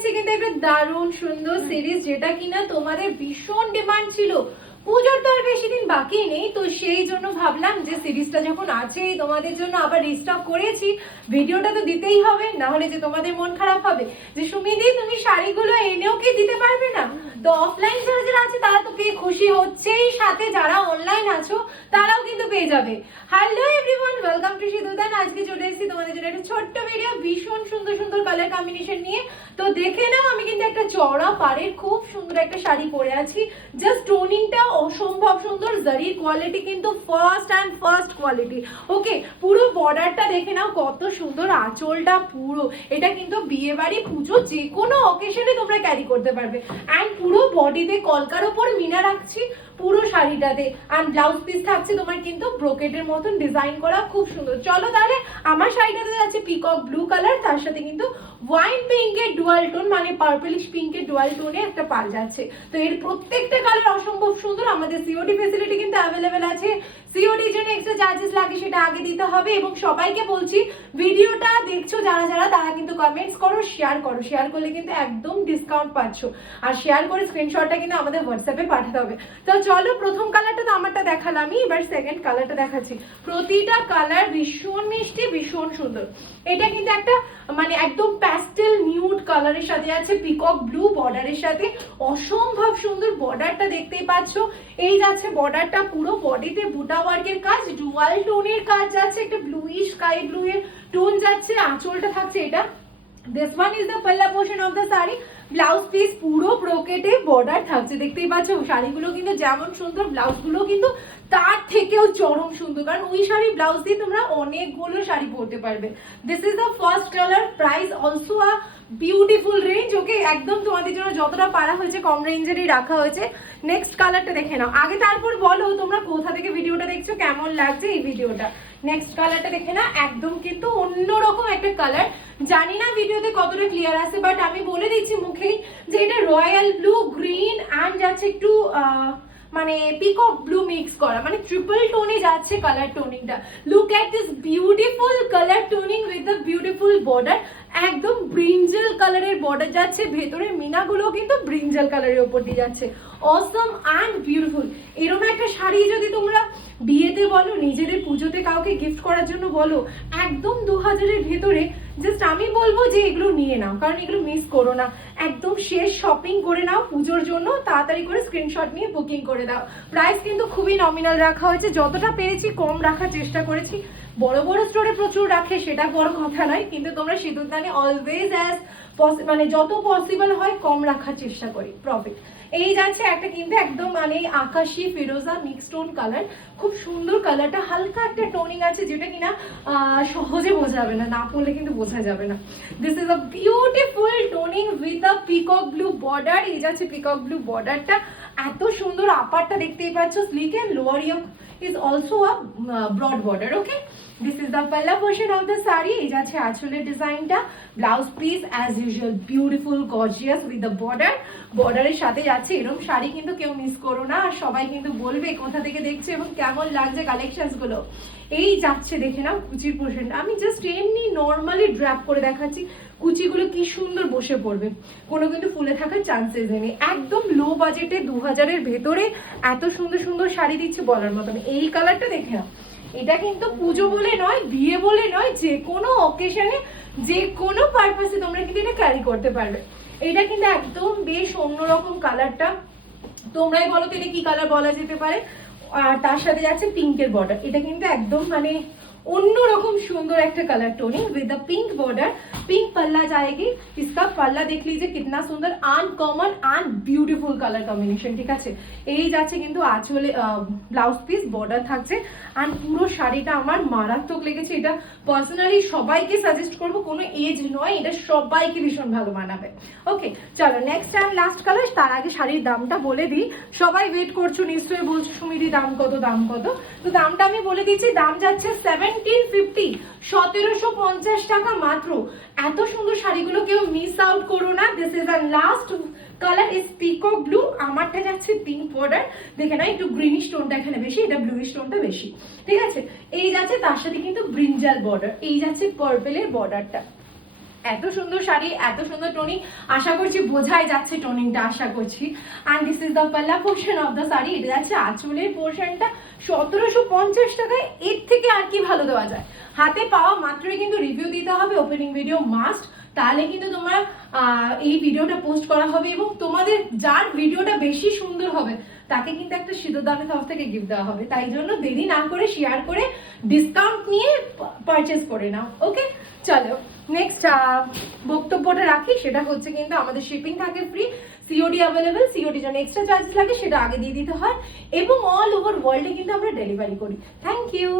এসেছি কিন্তু একটা দারুণ সুন্দর সিরিজ, যেটা কিনা তোমাদের ভীষণ ডিমান্ড ছিল। পুজোর তো আর বেশি দিন বাকি নেই, তো সেই জন্য ভাবলাম যে সিরিজটা যখন আছেই তোমাদের জন্য আবার রিস্টক করেছি, ভিডিওটা তো দিতেই হবে, না হলে যে তোমাদের মন খারাপ হবে যে সুমিদি তুমি শাড়িগুলো এনেও কি দিতে পারবে না। তো অফলাইন যারা যারা আছে তারা তো পেয়ে খুশি হচ্ছেই, সাথে যারা অনলাইন আছো তারাও কিন্তু পেয়ে যাবে। Hello everyone, welcome to Sidhudan. আজকে চলে এসেছি তোমাদের জন্য একটা ছোট্ট ভিডিও, ভীষণ সুন্দর সুন্দর কালার কম্বিনেশন নিয়ে। তো দেখে নাও, আমি কিন্তু একটা চওড়া পাড়ের খুব সুন্দর একটা শাড়ি পরে আছি। জাস্ট টোনিংটা অসম্ভব সুন্দর, জারির কোয়ালিটি কিন্তু ফার্স্ট কোয়ালিটি। ওকে, পুরো বর্ডারটা দেখে নাও কত সুন্দর, আঁচলটা পুরো, এটা কিন্তু বিয়ে বাড়ি পুজো যে কোনো অকেশনে তোমরা ক্যারি করতে পারবে। অ্যান্ড পুরো বডিতে কলকার ওপর মিনা রাখছি পুরো শাড়িটাতে, আর ব্লাউজ পিস থাকছে তোমার কিন্তু ব্রোকেটের মতন ডিজাইন করা, খুব সুন্দর। চলো তাহলে, আমার শাড়িটাতে যাচ্ছে পিকক ব্লু কালার, তার সাথে কিন্তু ওয়াইন পিঙ্কের ডুয়াল টোন, মানে পার্পলিশ পিঙ্কের ডুয়াল টোনে একটা পাল যাচ্ছে। তো এর প্রত্যেকটা কালার অসম্ভব সুন্দর। আমাদের সিওডি ফেসিলিটি কিন্তু অ্যাভেলেবেল আছে। সিওডির জন্য এক্সট্রা চার্জেস লাগে, সেটা আগে দিতে হবে। এবং সবাইকে বলছি, ভিডিওটা দেখছো যারা যারা, তারা কিন্তু কমেন্টস করো, শেয়ার করো। শেয়ার করলে কিন্তু একদম ডিসকাউন্ট পাচ্ছ, আর শেয়ার করে স্ক্রিনশটটা কিন্তু আমাদের হোয়াটসঅ্যাপে পাঠাতে হবে। তো চলো, প্রথম কালারটা তো আমারটা দেখালামই, এবার সেকেন্ড কালারটা দেখাচ্ছি। প্রতিটা কালার ভীষণ মিষ্টি, ভীষণ সুন্দর। এটা কিন্তু একটা মানে একদম প্যাস্টেল নিউড কালারের সাথে আছে পিকক ব্লু বর্ডারের সাথে, অসম্ভব সুন্দর। বর্ডারটা দেখতেই পাচ্ছ, এই যাচ্ছে বর্ডারটা, পুরো বডিতে বুটা ওয়ার্কের কাজ, ডুয়াল টোনের কাজ যাচ্ছে, একটা ব্লুইশ স্কাই ব্লু এর টোন যাচ্ছে। আঁচলটা থাকছে এটা, this one is the palla portion of the saree। Blouse piece পুরো ব্রোকেটে বর্ডার থাকছে, দেখতেই পাচ্ছ। শাড়িগুলো কিন্তু যেমন সুন্দর, ব্লাউজগুলো কিন্তু তার থেকেও চরম সুন্দর, কারণ ওই শাড়ি ব্লাউজ দিয়ে তোমরা অনেকগুলো শাড়ি পরতে পারবে। This is the first colour, price also a beautiful range. Okay, একদম তোমাদের জন্য যতটা পারা হয়েছে কম রেঞ্জেরই রাখা হয়েছে। নেক্সট কালারটা দেখে নাও, আগে তারপর বলো তোমরা কোথা থেকে ভিডিওটা দেখছো, কেমন লাগছে এই ভিডিওটা। নেক্সট কালারটা দেখে না, একদম কিন্তু অন্যরকম একটা কালার। জানি না ভিডিওতে কতটা ক্লিয়ার আছে, বাট আমি বলে দিচ্ছি মুখেই যে এটা রয়্যাল ব্লু, গ্রিন অ্যান্ড যাচ্ছে একটু মানে পিকক ব্লু মিক্স করা, মানে ট্রিপল টোনে যাচ্ছে কালার টোনিংটা। Look at this beautiful colour toning with the beautiful border. একদম ব্রিঞ্জাল কালারের বর্ডার যাচ্ছে, ভেতরের মিনাগুলো কিন্তু ব্রিঞ্জাল কালারের উপর দিয়ে যাচ্ছে। Awesome and beautiful. এরকম একটা শাড়ি যদি তোমরা বিয়েতে বলো, নিজেদের পুজোতে কাউকে গিফট করার জন্য বলো, একদম 2000-এর ভেতরে, জাস্ট আমি বলবো যে এগুলো নিয়ে নাও, কারণ এগুলো মিস করো না। একদম শেষ শপিং করে নাও পুজোর জন্য, তাড়াতাড়ি করে স্ক্রিনশট নিয়ে বুকিং করে দাও। প্রাইস কিন্তু খুবই নমিনাল রাখা হয়েছে, যতটা পেরেছি কম রাখার চেষ্টা করেছি। বড় বড় স্টোরে প্রচুর রাখে, সেটা বড় কথা নয়, কিন্তু তোমরা সিঁদুরদানে অলওয়েজ অ্যাজ মানে যত পসিবল হয় কম রাখার চেষ্টা করি, প্রফিট। এই যাচ্ছে একটা কিন্তু একদম মানে আকাশি ফিরোজা মিক্স টোন কালার, খুব সুন্দর কালারটা। হালকা একটা টোনিং আছে, যেটা কিনা সহজে বোঝা যাবে না, না পড়লে কিন্তু বোঝা যাবে না। This is a beautiful toning with a peacock blue border. এই যাচ্ছে পিকক ব্লু বর্ডারটা, এত সুন্দর। আপারটা দেখতেই পাচ্ছ sleek, and lower yoke is also a broad border. Okay, this is the palla portion of the saree. এই যাচ্ছে আঁচলের ডিজাইনটা, blouse piece as usual beautiful gorgeous with the border. বর্ডারের সাথে যাচ্ছে এরকম শাড়ি, কিন্তু কেউ মিস করো না, আর সবাই কিন্তু বলবে কোথা থেকে দেখছে এবং কেমন লাগছে কালেকশনস গুলো। এই যাচ্ছে দেখে নাও কুচির পোর্শনটা, আমি জাস্ট এমনি নর্মালি ড্র্যাপ করে দেখাচ্ছি, কুচিগুলো কি সুন্দর বসে পড়বে, কোনো কিন্তু ফুলে থাকার চান্সেস নেই। একদম লো বাজেটে 2000-এর ভেতরে এত সুন্দর সুন্দর শাড়ি দিচ্ছে বলার মতন। এই কালারটা দেখে নাও, এটা কিন্তু পুজো বলে নয়, বিয়ে বলে নয়, যে কোনো অকেশনে, যে কোনো পারপাসে তোমরা কিন্তু এটা ক্যারি করতে পারবে। এটা কিন্তু একদম বেশ অন্যরকম কালারটা, তোমরাই বলো তো এটা কি কালার বলা যেতে পারে। আর তার সাথে যাচ্ছে পিঙ্কের বর্ডার, এটা কিন্তু একদম মানে অন্যরকম সুন্দর একটা colour toning with the pink border. Pink पल्ला जाएगी, इसका पल्ला देख लीजिए कितना सुंदर, uncommon and beautiful colour combination. ঠিক আছে, এই যাচ্ছে কিন্তু আঁচলে ব্লাউজ পিস, বর্ডার থাকছে, এন্ড পুরো শাড়িটা আমার মারাত্মক লেগেছে। এটা পার্সোনালি সবাইকে সাজেস্ট করব, কোনো এজ নয়, এটা সবাইকে ভীষণ ভালো মানাবে। ওকে, চলো নেক্সট এন্ড লাস্ট কালার। তার আগে শাড়ির দামটা বলে দিই, সবাই ওয়েট করছো নিশ্চয়ই, বলছো সুমিদি দাম কত দাম কত। তো দামটা আমি বলে দিচ্ছি, দাম যাচ্ছে 1750, 1750 টাকা মাত্র। এত সুন্দর শাড়িগুলো কেউ মিস আউট করো না। This is the last colour, is peacock blue. আমারটা যাচ্ছে পিঙ্ক বর্ডার, দেখে না একটু গ্রিনিশ টোনটা এখানে বেশি, এটা ব্লুইশ টোনটা বেশি। ঠিক আছে, এই যাচ্ছে তার সাথে কিন্তু ব্রিঞ্জাল বর্ডার, এই যাচ্ছে পার্পেলের বর্ডারটা। এত সুন্দর শাড়ি, এত সুন্দর টোনিং, আশা করছি বোঝাই যাচ্ছে টোনিংটা, আশা করছি। অ্যান্ড দিস ইজ দ্য পাল্লা পোর্শন অফ দ্য শাড়ি। এটা যাচ্ছে আঁচলের পোর্শনটা 1750 টাকায়, এর থেকে আর কি ভালো দেওয়া যায়? হাতে পাওয়া মাত্রই কিন্তু রিভিউ দিতে হবে, ওপেনিং ভিডিও মাস্ট, তাহলে কিন্তু তোমার এই ভিডিওটা পোস্ট করা হবে, এবং তোমাদের যার ভিডিওটা বেশি সুন্দর হবে তাকে কিন্তু একটা সিঁদুর দানের তরফ থেকে গিফট দেওয়া হবে। তাই জন্য দেরি না করে শেয়ার করে ডিসকাউন্ট নিয়ে পারচেস করে নাও। ওকে, চলো নেক্সট বক্তব্যটা রাখি, সেটা হচ্ছে কিন্তু আমাদের শিপিং থাকে ফ্রি, সিওডি অ্যাভেলেবেল, সিওডি জন্য এক্সট্রা চার্জেস লাগে সেটা আগে দিয়ে দিতে হয়, এবং অল ওভার ওয়ার্ল্ডে কিন্তু আমরা ডেলিভারি করি। Thank you.